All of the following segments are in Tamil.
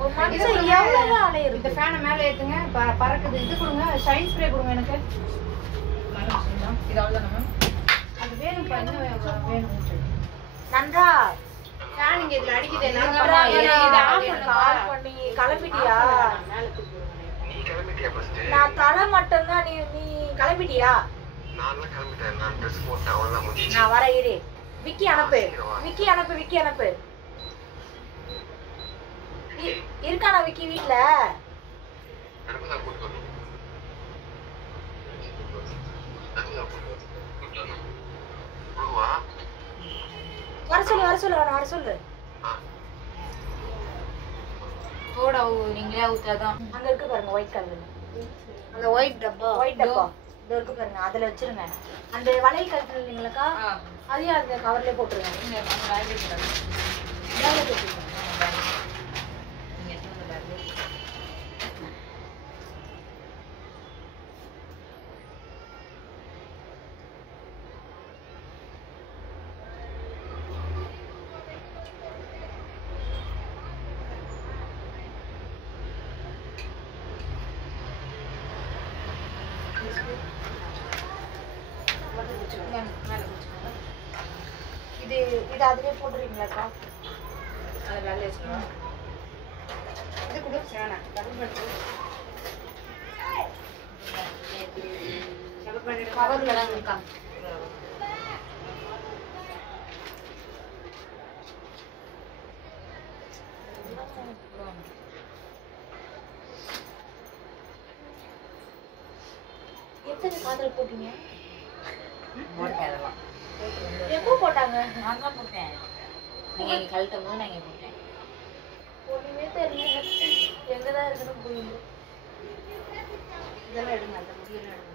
ஒரு மனுஷன் எவ்வளவு அலையுது. இந்த ஃபேனை மேலே ஏத்துங்க. பறக்குது. இது கொடுங்க, ஷைன் ஸ்ப்ரே கொடுங்க எனக்கு. இது அவ்வளோதானே மேம்? அது வேணும் வேணும் நன்றா ஃபேன் இங்க இதுல அடிக்குது. கால் பண்ணி கிளம்பிட்டியா? நான் தலை மட்டும் தான். நீ கிளம்பிட்டியா? நான் வர இரு. விக்கி அனுப்பு. இருக்கானா விக்கி வீட்ல? வர சொல்லு. போடா நீங்களே ஊத்தாதான். அங்க இருக்கு பாருங்க ஒயிட் கலர். அந்த ஒயிட் டப்பா இது இருக்கு பாருங்க. அதுல வச்சிருங்க. அந்த வளையல் கலர் இல்லைங்களாக்கா, அதையும் அந்த கவர்லயே போட்டுருங்க. இது அதுலயே போட்டுறீங்களாக்கா? அது நல்லா வச்சுக்கணும். இது கூட சேனா டபுள் பண்ணி கவர்ல தான் இருக்கா? எத்தனை காதல் போட்டீங்க? போட்டேன். எப்போ போட்டாங்க? நான் தான் போட்டேன். நீங்க இங்க கழட்டும் போது நான் இங்க போட்டேன். ஒண்ணுமே தெரியல. எங்கதான் இருக்குன்னு புரியல. இதெல்லாம் எடுங்க. அந்த முடியெல்லாம் எடுங்க.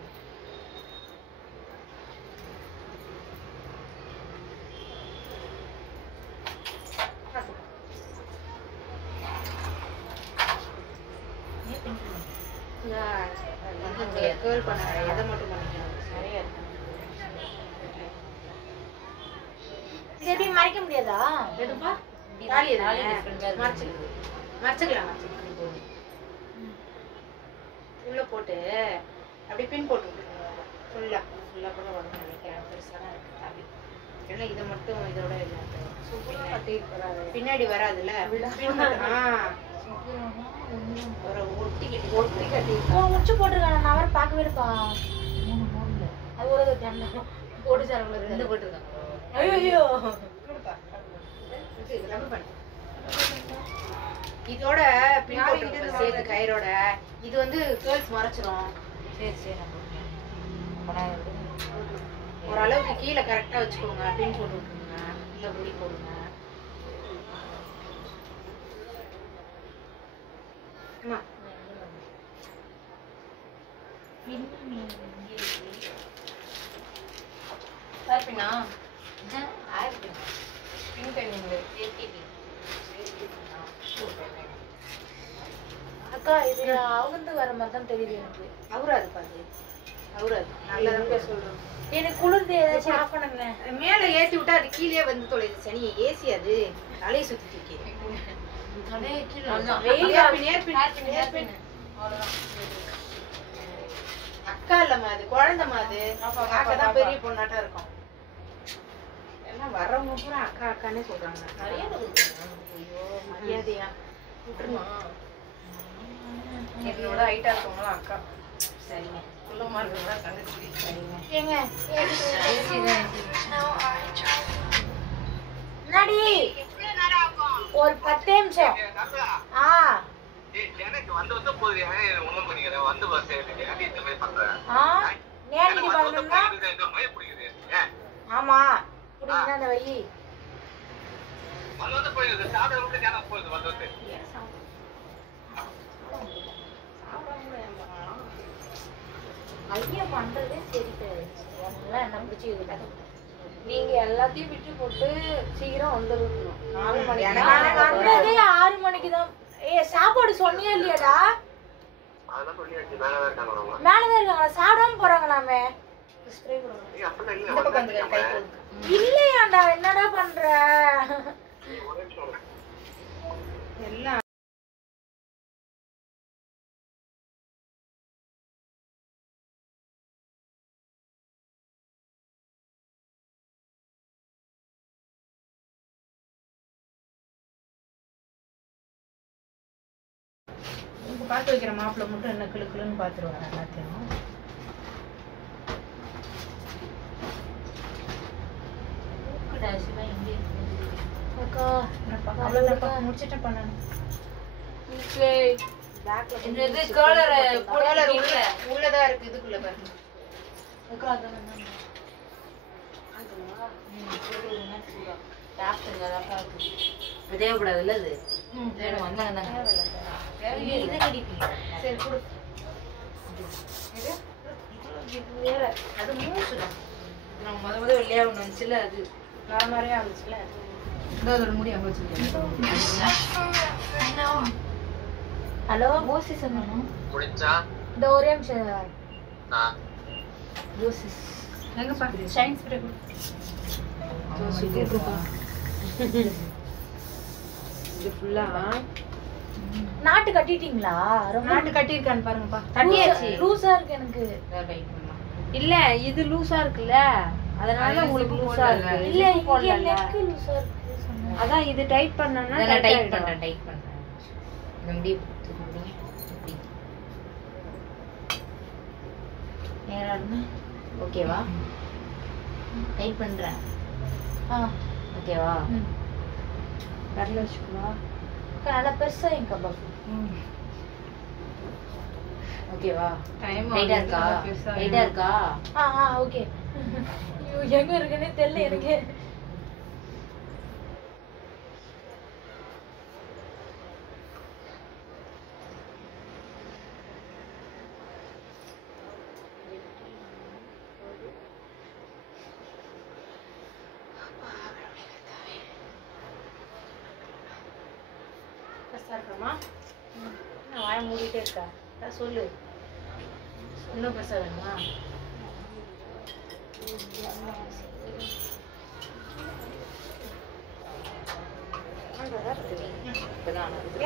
கேர்ள் பண்ண எதை மட்டும் பண்ணிக்கணும். நிறைய இருக்கு. இது எப்படி மறைக்க முடியாதா? எதுப்பா? தாலி மறைச்சுக்கலாம். உள்ள போட்டு அப்படியே பின் போட்டு விட்டுருங்க. ஃபுல்லா கூட வரணும்னு நினைக்கிறேன். பெருசாக தான் இருக்கு தாலி. ஏன்னா இதை மட்டும் இதோட பின்னாடி வராதுல்ல. ஒரு ஒட்டி கட்டி முடிச்சு போட்டுருக்காங்க. நான் அவரை பார்க்கவே இருப்பா. அது ஒரு போட்டு சார் ரெண்டு போட்டுருக்காங்க. ஐயோ இதோட பின் போட்டு சேர்த்து கயிறோட இது வந்து கேர்ள்ஸ் மறைச்சிரும். சரி ஓரளவுக்கு கீழே கரெக்டா வச்சுக்கோங்க. பின் போட்டு விட்டுருங்க. இந்த முடி போடுங்க. பின்னா அக்கா இது அவுந்து வர மாதிரி தான் தெரியுது எனக்கு. அவராது பாரு. அவராது நல்லா சொல்றோம். எனக்கு குளிர்ந்து ஏதாச்சும் ஆஃப் பண்ணுங்க. மேல ஏத்தி விட்டா அது கீழே வந்து தொலைது. சனி ஏசி அது தலையை சுத்தி அக்கா இல்லம்மா, அது குழந்தைமா. அது அக்காதான் பெரிய பொண்ணாட்டா இருக்கும். எல்லாம் வர்றவங்க பூரா அக்கா அக்கானே சொல்றாங்க. மரியாதையா விட்டுருமா? என்னோட ஹைட்டா இருக்கவங்களா அக்கா. சரிங்க. குள்ளமா இருக்கவங்களா தங்கச்சி. சரிங்க. ஏங்க முன்னாடி ஒரு 10 நிமிஷம். எனக்கு வந்து போகுது. ஒண்ணும் பண்ணிக்கிறேன். வந்து பஸ் ஏறி இந்த மாதிரி பண்றேன். நேரடி பண்ணணும்னா ஆமா புடிங்க அந்த வை. வந்து போயிடுது. சாப்பிட விட்டு ஞானம் போகுது. வந்து ஐயா பண்றதே சரி எல்லாம் என்ன பிடிச்சி நீங்க எல்லாத்தையும் விட்டு போட்டு சீக்கிரம் வந்துருக்கணும். 4 மணிக்கு வந்ததே 6 மணிக்கு தான். சாப்பாடு சொன்னியா இல்லையாடா? மேலதான் இருக்காங்களா? சாப்பிடாம போறாங்களாமே. இல்லையாண்டா, என்னடா பண்ற? பார்த்து வைக்கிற மாப்பிள்ள மட்டும் என்ன கிளுக்குன்னு பார்த்துருவாரு எல்லாத்தையும். அக்கா அவ்வளோதான் முடிச்சிட்டேன் பண்ணானு. இந்த இது கலர் உள்ளதா இருக்கு இதுக்குள்ள பாருங்க. அக்கா அதான் தேவைப்படாதுல்ல அது வந்தாங்க சரி கொடு. வேற அது மூசுதான் நான் முத வெள்ளையா ஒண்ணு வந்துச்சுல அது வேற மாதிரியே ஆகுச்சுல. இதோட முடி அங்க வச்சிருக்கேன். ஹலோ ஓசி சொன்னோம் முடிஞ்சா இந்த ஒரே நிமிஷம் ஓசி எங்க பாக்குறீங்க? ஷைன் ஸ்ப்ரே கொடு. இது ஃபுல்லா நாட்டு கட்டிட்டீங்களா? ரொம்ப நாட்டு கட்டியிருக்கான்னு பாருங்கப்பா. கட்டியாச்சு. லூசா இருக்கு எனக்கு. இல்ல இது லூசா இருக்குல்ல அதனால உங்களுக்கு லூசா இருக்கு. இல்ல இங்க நெக் லூசா இருக்கு சொன்னேன். அதான் இது டைட் பண்ணனா டைட் பண்றேன். நம்பி நேரா ஓகேவா? டைட் பண்றேன். ஓகேவா? வரல வச்சுக்கவா? நல்லா பெருசா இங்க பாப்பு. ஓகேவா? டைட்டா இருக்கா? டைட்டா இருக்கா? ஓகே. ஐயோ எங்க இருக்குனே தெரியல எனக்கு. நான் வாய மூடிட்டே இருக்கா சொல்லு. இன்னும் பெருசா வேணுமா?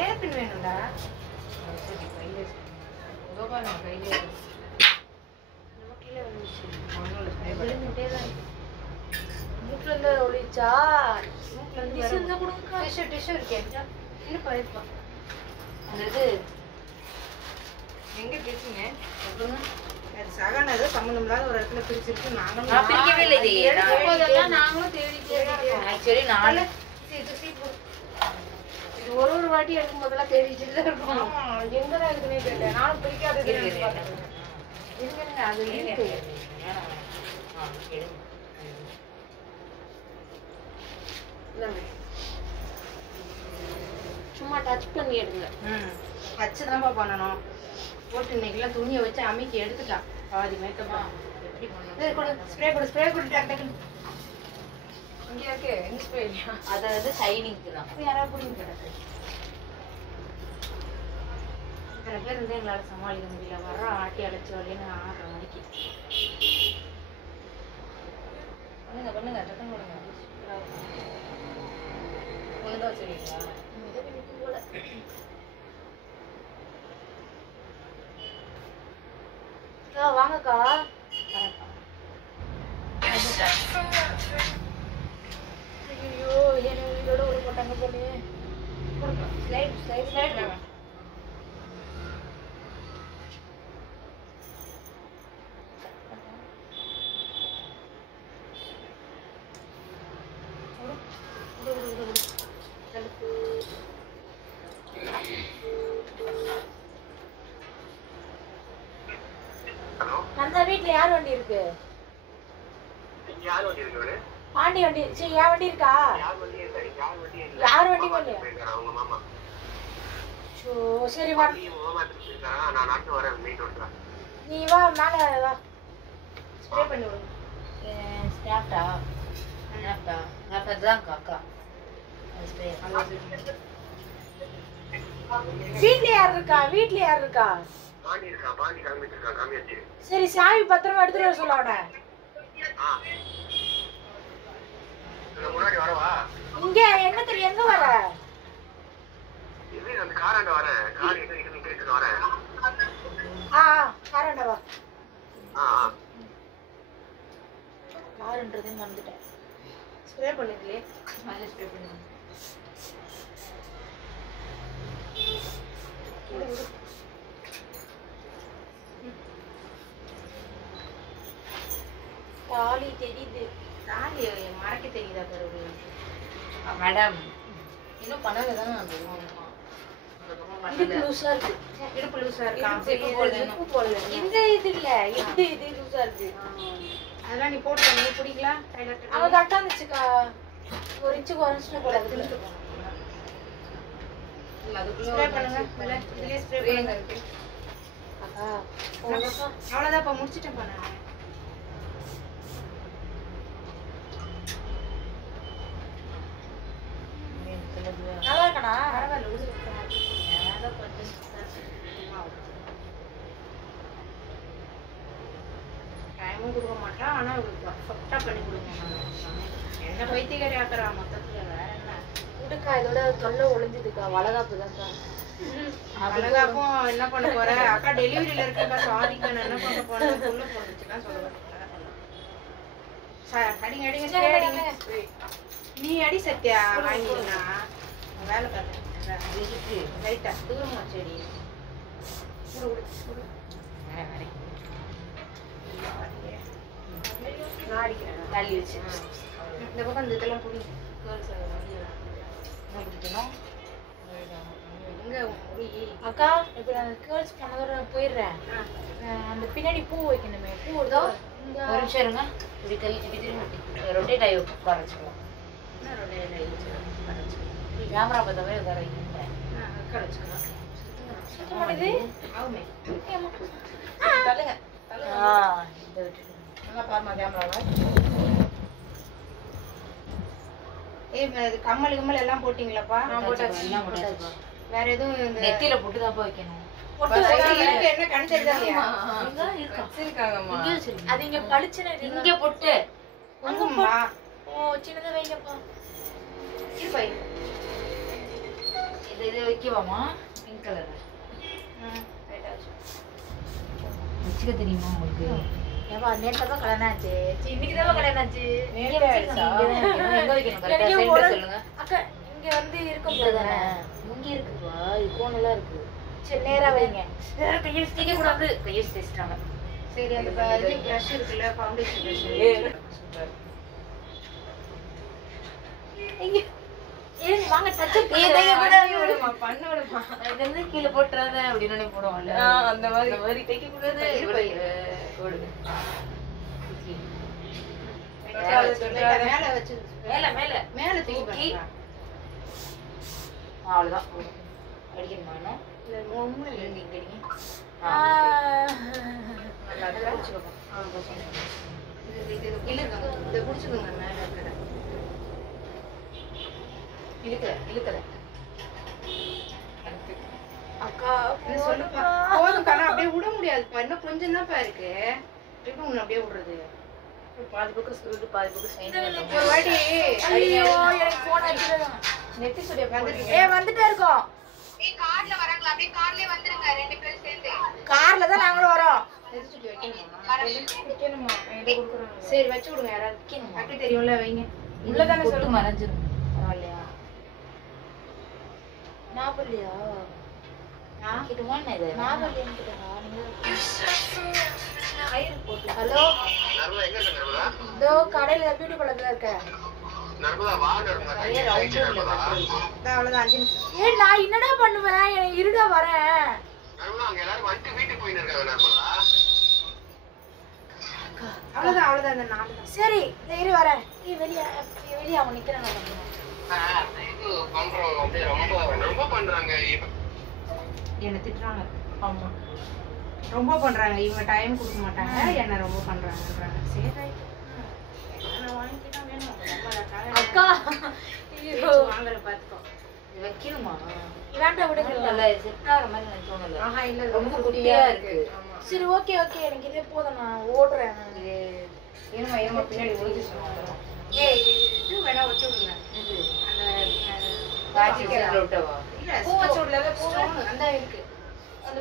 ஏப்பின் வேணும்டா. மூக்குல இருந்து ஒளிச்சா டிஷ்யூ இருக்கே. இன்னும் பயிர்ப்பா. அந்த இது எங்க பேசுங்க? அது சகனது சம்பந்தம் இல்லாத ஒரு இடத்துல பிரிச்சிருக்கு. நாங்களும் பிரிக்கவே இல்லை. இது எடுக்கும்போதெல்லாம் நாங்களும் தேடிட்டே இருக்கோம். ஆக்சுவலி நான் இது ஒரு வாட்டி எடுக்கும் போதெல்லாம் தேடிட்டு தான் இருக்கும். எங்கதான் இருக்குன்னே தெரியல. நானும் பிரிக்காதது இருங்க அது இருக்கு. சும்மா டச் பண்ணி எடுங்க. வச்சுதான்ப்பா பண்ணணும். போட்டு இன்னைக்கெல்லாம் துணியை வச்சு அமைக்கி எடுத்துட்டான் பாதி மேக்கப்பா. எப்படி பண்ணணும்? ஸ்ப்ரே கொடு. டக்கு டக்குன்னு இங்க இருக்கு. எங்க ஸ்ப்ரே இல்லையா? அதாவது ஷைனிங்க்கு தான். யாராவது புரியுங்க கிடக்கு. இத்தனை பேர் இருந்து எங்களால சமாளிக்க முடியல. வர்ற ஆட்டி அடைச்சி வரலன்னு 6:30 மணிக்கு. பண்ணுங்க டக்குன்னு பண்ணுங்க. ஒண்ணுதான் வச்சுருக்கீங்களா? வாங்கக்கா. ஐயோ என்ன உயிரோட ஒரு போட்டாங்க போலே. ஸ்லைட் அந்த வீட்ல யார் வண்டி இருக்கு? யார் வண்டி இருக்கு? பாண்டி வண்டி. சரி யார் வண்டி இருக்கா? யார் வண்டி இல்லையா? அவங்க மாமா. சரி வா. நான் நாட்டு வரேன். மீட் பண்றேன். நீ வா மேல வா. ஸ்ப்ரே பண்ணி விடு. ஸ்டாப்டா தான் காக்கா. ஸ்ப்ரே வீட்ல யார் இருக்கா? பாண்டி கிளம்பிட்டு இருக்கா. காமியாச்சு. சரி சாவி பத்திரமா எடுத்துட்டு வர சொல்ல அவனை. முன்னாடி வரவா? இங்க என்ன தெரியும் எங்க வர? இது அந்த காராண்ட வரேன். கார் எங்க இருக்குன்னு கேட்டு வரேன். காராண்ட வா. காருன்றதே மறந்துட்டேன். ஸ்ப்ரே பண்ணிக்கலையே. மேலே ஸ்ப்ரே பண்ணுங்க. தெரியுது. தாலி மறைக்க தெரியுதா பாரு. மேடம் இன்னும் பண்ணல தானே அந்த இடுப்பு லூசா இருக்கு. இடுப்பு லூசா இருக்கா? இடுப்பு போடல. இந்த இது இல்ல, இது லூசா இருக்கு. அதெல்லாம் நீ போட்டு நீ பிடிக்கல டைலர் அவ கரெக்டா இருந்துச்சுக்கா. ஒரு இன்ச்சு குறைஞ்சிட்டு போல அதுல. ஸ்ப்ரே பண்ணுங்க. இல்ல இதுலயே ஸ்ப்ரே பண்ணுங்க. அக்கா அவ்வளவுதான் இப்ப முடிச்சிட்டேன் பண்ணேன். நல்லா இருக்கடா. பரவாயில்ல விடு. டைமும் கொடுக்க மாட்டான் ஆனா பர்ஃபெக்டா பண்ணி கொடுங்க. என்ன பைத்தியக்காரி ஆக்குறா மொத்தத்துல வேற என்ன. விடுக்கா, இதோட தொல்லை ஒளிஞ்சுதுக்கா. வளகாப்பு தான்க்கா. அழகாப்பும் என்ன பண்ண போற? அக்கா டெலிவரியில இருக்கா சாதிக்க என்ன பண்ண போற? புள்ள போட்டுச்சுன்னா சொல்லுவேன். அடிங்க அடிங்க ஸ்ப்ரே அடிங்க. நீ அடி சத்யா வாங்கினா வேலை பார்த்தேன். லைட்டா தூரமா செடி நான் அடிக்கிறேன். தள்ளி வச்சு இந்த பக்கம் இந்த இதெல்லாம் புடி. என்ன பிடிக்கணும்? எங்க முடி? அக்கா இப்ப நான் கேர்ள்ஸ் பண்ணதோட போயிடுறேன். அந்த பின்னாடி பூ வைக்கணுமே. பூ எடுத்தா ஒரு நிமிஷம் இருங்க. இப்படி திரும்பி ரொட்டேட் ஆகி உட்கார வச்சுக்கலாம். என்ன ரொட்டேட் ஆயிடுச்சு? கேமரா பார்த்தாவே உட்கார வைக்கிறேன். உட்கார வச்சுக்கலாம். சுத்தம் பண்ணுது. ஆகுமே. தள்ளுங்க. இதை விட்டுட்டு நல்லா பாருமா கேமராவை. கம்மல் கம்மல் எல்லாம் போட்டீங்களாப்பா? போட்டாச்சு. எல்லாம் போட்டாச்சு. வேற எதுவும் இந்த நெத்தியில போட்டுதான்ப்பா வைக்கணும். இருக்கு என்ன கண் தெரியுதா இல்லையா? அது இங்க பளிச்சுன்னு இருக்கு. இங்க போட்டு அங்கம்மா ஓ சின்னதா வைங்கப்பா. இருப்பை. இது வைக்கவாமா? பிங்க் கலர் வச்சுக்க தெரியுமா உங்களுக்கு? ஏவா நேத்து தான் கல்யாணம் ஆச்சு. இன்னைக்கு தான் கல்யாணம் ஆச்சு. எங்க வைக்கணும்? கரெக்டா எனக்கு சென்டர் ஒரு- சொல்லுங்க. அக்கா இங்க வந்து இருக்கும் இங்க போது தானே. இங்க இருக்குப்பா. இது கோணலா இருக்கு. சரி நேரா வைங்க. கையை தேய்க்க கூடாது. கையை தேய்ச்சிட்டாங்க. சரி அந்த இது ப்ரஷ் இருக்குல்ல ஃபவுண்டேஷன் ப்ரஷ். சூப்பர். இங்க ஏய் வாங்க டச் அப் விடுமா பண்ண விடுமா. இது வந்து கீழே போட்டுறாத அப்படின்னு போடுவோம்ல. அந்த மாதிரி இந்த மாதிரி தைக்க கூடாது. போடுங்க. மேல வச்சு மேல மேல மேல தூக்கி தூக்கி. பண்ணுங்க. அவ்வளவுதான். அடிக்கணுமா என்ன? இல்ல ஒண்ணும் இல்ல. இங்க அடிங்க. நல்லா இருக்கு. வச்சுக்கோங்க. இது இழுக்க புடிச்சுக்கோங்க மேல இருக்கிறத. இழுக்கல. அக்கா இது சொல்லுப்பா. போதும் கண்ணா அப்படியே விட முடியாதுப்பா. இன்னும் கொஞ்சம் தான்ப்பா இருக்கு. எப்படி உன்னை அப்படியே விடுறது? பாதி பக்கம் சுருட்டு பாதி பக்கம் சைன். ஒரு வாட்டி ஐயோ எனக்கு போன் அடிச்சதுதான். நெத்தி சுடிய வந்துருக்கு. ஏய் வந்துட்டே இருக்கோம். ஏய் கார்ல வராங்களா? அப்படியே கார்லயே வந்துருங்க ரெண்டு பேரும் சேர்ந்து. கார்ல தான் நாங்களும் வரோம். நெத்தி சுடி வைக்கணுமா? சரி வச்சு விடுங்க யாராவது. அக்கி தெரியும்ல வைங்க. உள்ளதானே சொல்லிட்டு மறைஞ்சிரும். பரவாயில்லையா? நாபல்லியா? ஆக்கிட்டுமா என்ன இது? நாபல்லின்னு கேட்டா நீங்க கயிறு போட்டு. ஹலோ நர்மதா எங்க இருக்க நர்மதா? இதோ கடையில பியூட்டி பார்லர்ல இருக்க. நர்மதா வா நர்மதா. நர்மதா அவ்வளவுதான் 5 நிமிஷம். ஏய் நான் என்னடா பண்ணுவேன்? எனக்கு இருடா வரேன். நர்மதா அங்க எல்லாரும் வந்துட்டு வீட்டுக்கு போயிட்டு இருக்காங்க நர்மதா. அவ்வளவுதான் அந்த 4 தான். சரி இரு வரேன். நீ வெளிய அவன் நிக்கிறேன் நான். இது பண்றோம் அப்படியே ரொம்ப பண்றாங்க. என்ன திட்டுறாங்க. ஆமா ரொம்ப பண்றாங்க. இவங்க டைம் கொடுக்க மாட்டாங்க. என்ன ரொம்ப பண்றாங்கன்றாங்க. சரி ரைட். நான் வாங்கிட்டா வேணும். அக்கா ஐயோ வாங்குற பாத்துக்கோ. இது வைக்கணுமா? வேண்டாம் விடுங்க. நல்லா செட் ஆகிற மாதிரி எனக்கு தோணல. ஆஹா இல்ல ரொம்ப குட்டியா இருக்கு. சரி ஓகே எனக்கு இதே போதும். நான் ஓடுறேன். இது ஏமா பின்னாடி ஒளிஞ்சு சொல்லுவாங்க. ஏய் இது வேணா வச்சு விடுங்க. அந்த காட்சி கேரள விட்டவா? இல்ல பூ வச்சு விடல. பூ அந்த இருக்கு. அந்த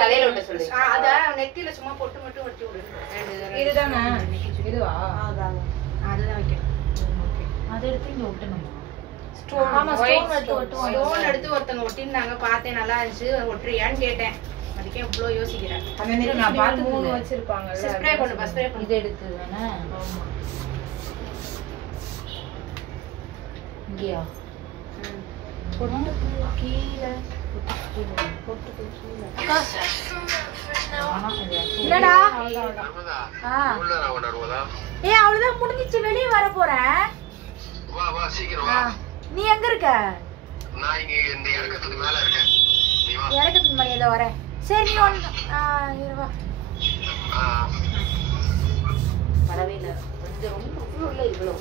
தலையில விட்ட சொல்லு. அத நெத்தியில சும்மா பொட்டு மட்டும் வச்சு விடுங்க. இதுதானா? இதுவா? அதான் அதுதான் வைக்கணும். ஓகே. அதை எடுத்து இங்க விட்டணுமா? ஆமா ஸ்டோன் எடுத்து ஒட்டுவோம். ஸ்டோன் எடுத்து ஒருத்தங்க ஒட்டிருந்தாங்க. பார்த்தேன் நல்லா இருந்துச்சு. ஒட்டுறியான்னு கேட்டேன். அதுக்கே இவ்ளோ யோசிக்கிறேன். அந்த நேரம் நான் பார்த்து 3 வச்சிருப்பாங்க. ஸ்ப்ரே பண்ணுப்பா ஸ்ப்ரே பண்ணு. இதை எடுத்து தானே? ஆமா. இங்கேயா? பொட்டுக்கு கீழே பொட்டுக்கு கீழே. அக்கா என்னடா? நர்மதா, ஆ எவ்வளவு நேரம் ஆகும் நர்மதா? அவ்வளவுதான் முடிஞ்சிச்சு, வெளியே வர போறேன். வா வா சீக்கிரம் வா. நீ எங்க இருக்க? நான் இங்க இந்த இறக்கத்துக்கு மேல இருக்கேன். நீ வா. இறக்கத்துக்கு மேலே ஏதோ வரேன். சரி நீ இரு வா. வரவே இல்லை. கொஞ்சம் ரொம்ப இவ்வளோ